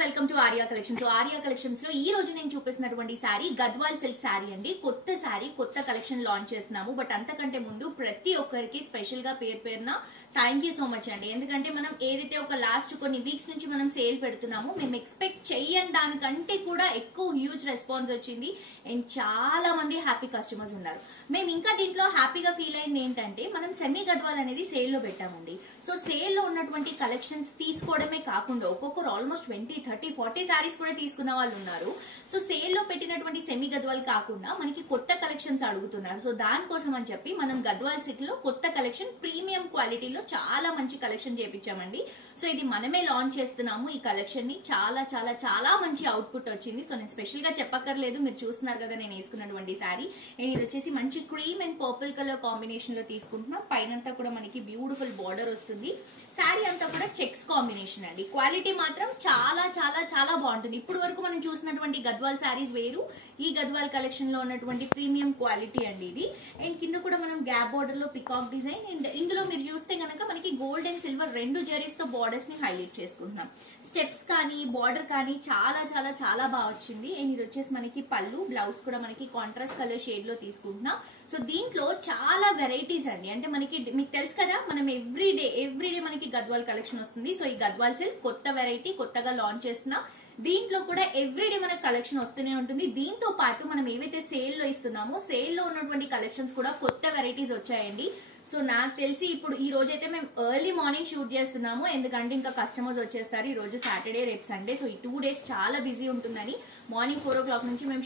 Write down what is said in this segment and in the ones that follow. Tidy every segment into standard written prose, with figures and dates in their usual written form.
Welcome to Arya collection. So Arya collections లో ఈ రోజు నేను చూపిస్తున్నటువంటి శారీ గద్వాల్ సిల్క్ శారీ అండి. కొత్త శారీ, కొత్త కలెక్షన్ లాంచ్ చేస్తున్నాము. బట్ అంతకంటే ముందు ప్రతి ఒక్కరికి స్పెషల్ గా పేరున థ్యాంక్ యూ సో మచ్ అండి. ఎందుకంటే మనం ఏదైతే ఒక లాస్ట్ కొన్ని వీక్స్ నుంచి మనం సేల్ పెడుతున్నామో మేము ఎక్స్పెక్ట్ చెయ్యని దానికంటే కూడా ఎక్కువ హ్యూజ్ రెస్పాన్స్ వచ్చింది అండ్ చాలా మంది హ్యాపీ కస్టమర్స్ ఉన్నారు. మేము ఇంకా దీంట్లో హ్యాపీగా ఫీల్ అయింది ఏంటంటే మనం సెమీ గద్వాల్ అనేది సేల్ లో పెట్టామండి. సో సేల్ లో ఉన్నటువంటి కలెక్షన్స్ తీసుకోవడమే కాకుండా ఒక్కొక్కరు ఆల్మోస్ట్ 20, 30, 40 శారీస్ కూడా తీసుకున్న వాళ్ళు ఉన్నారు. సో సేల్ లో పెట్టినటువంటి సెమీ గద్వాల్ కాకుండా మనకి కొత్త కలెక్షన్స్ అడుగుతున్నారు. సో దానికోసం అని చెప్పి మనం గద్వాల్ సిల్క్ లో కొత్త కలెక్షన్ ప్రీమియం క్వాలిటీలో చాలా మంచి కలెక్షన్ చేపించామండి. సో ఇది మనమే లాంచ్ చేస్తున్నాము. ఈ కలెక్షన్ ని చాలా చాలా చాలా మంచి అవుట్పుట్ వచ్చింది. సో నేను స్పెషల్ గా చెప్పక్కర్లేదు, మీరు చూస్తున్నారు కదా నేను వేసుకున్నటువంటి శారీ. ఇది వచ్చేసి మంచి cream and purple colour combination లో తీసుకుంటున్నాం. పైనంతా కూడా మనకి బ్యూటిఫుల్ బార్డర్ వస్తుంది. శారీ అంతా కూడా చెక్స్ కాంబినేషన్ అండి. క్వాలిటీ మాత్రం చాలా చాలా చాలా బాగుంటుంది. ఇప్పుడు వరకు మనం చూసినటువంటి గద్వాల్ శారీస్ వేరు, ఈ గద్వాల్ కలెక్షన్ లో ఉన్నటువంటి ప్రీమియం క్వాలిటీ అండి ఇది. అండ్ కింద కూడా మనం గ్యాప్ బార్డర్ లో పికాక్ డిజైన్ అండ్ ఇందులో మీరు చూస్తే గనక మనకి గోల్డ్ అండ్ సిల్వర్ రెండు జరీస్ తో బార్డర్స్ ని హైలైట్ చేసుకుంటున్నాం. స్టెప్స్ కానీ బార్డర్ కానీ చాలా చాలా చాలా బాగా వచ్చింది. అండ్ ఇది వచ్చేసి మనకి పళ్ళు, బ్లౌజ్ కూడా మనకి కాంట్రాస్ట్ కలర్ షేడ్ లో తీసుకుంటున్నాం. సో దీంట్లో చాలా వెరైటీస్ అండి. అంటే మనకి మీకు తెలుసు కదా మనం ఎవ్రీడే మనకి గద్వాల్ కలెక్షన్ వస్తుంది. సో ఈ గద్వాల్ సిల్క్ కొత్త వెరైటీ కొత్తగా లాంచ్ చేస్తున్నాం. దీంట్లో కూడా ఎవ్రీడే మనకు కలెక్షన్ వస్తూనే ఉంటుంది. దీంతో పాటు మనం ఏవైతే సేల్ లో ఇస్తున్నామో సేల్ లో ఉన్నటువంటి కలెక్షన్స్ కూడా కొత్త వెరైటీస్ వచ్చాయండి. సో నాకు తెలిసి ఇప్పుడు ఈ రోజు అయితే మేము ఎర్లీ మార్నింగ్ షూట్ చేస్తున్నాము, ఎందుకంటే ఇంకా కస్టమర్స్ వచ్చేస్తారు. ఈ రోజు సాటర్డే, రేపు సండే. సో ఈ 2 days చాలా బిజీ ఉంటుందని మార్నింగ్ 4 o'clock నుంచి మేము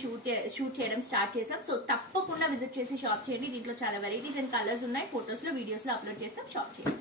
షూట్ చేయడం స్టార్ట్ చేసాం. సో తప్పకుండా విజిట్ చేసి షాప్ చేయండి. దీంట్లో చాలా వెరైటీస్ అండ్ కలర్స్ ఉన్నాయి. ఫొటోస్ లో, వీడియోస్ లో అప్లోడ్ చేస్తాం. షాప్ చేయండి.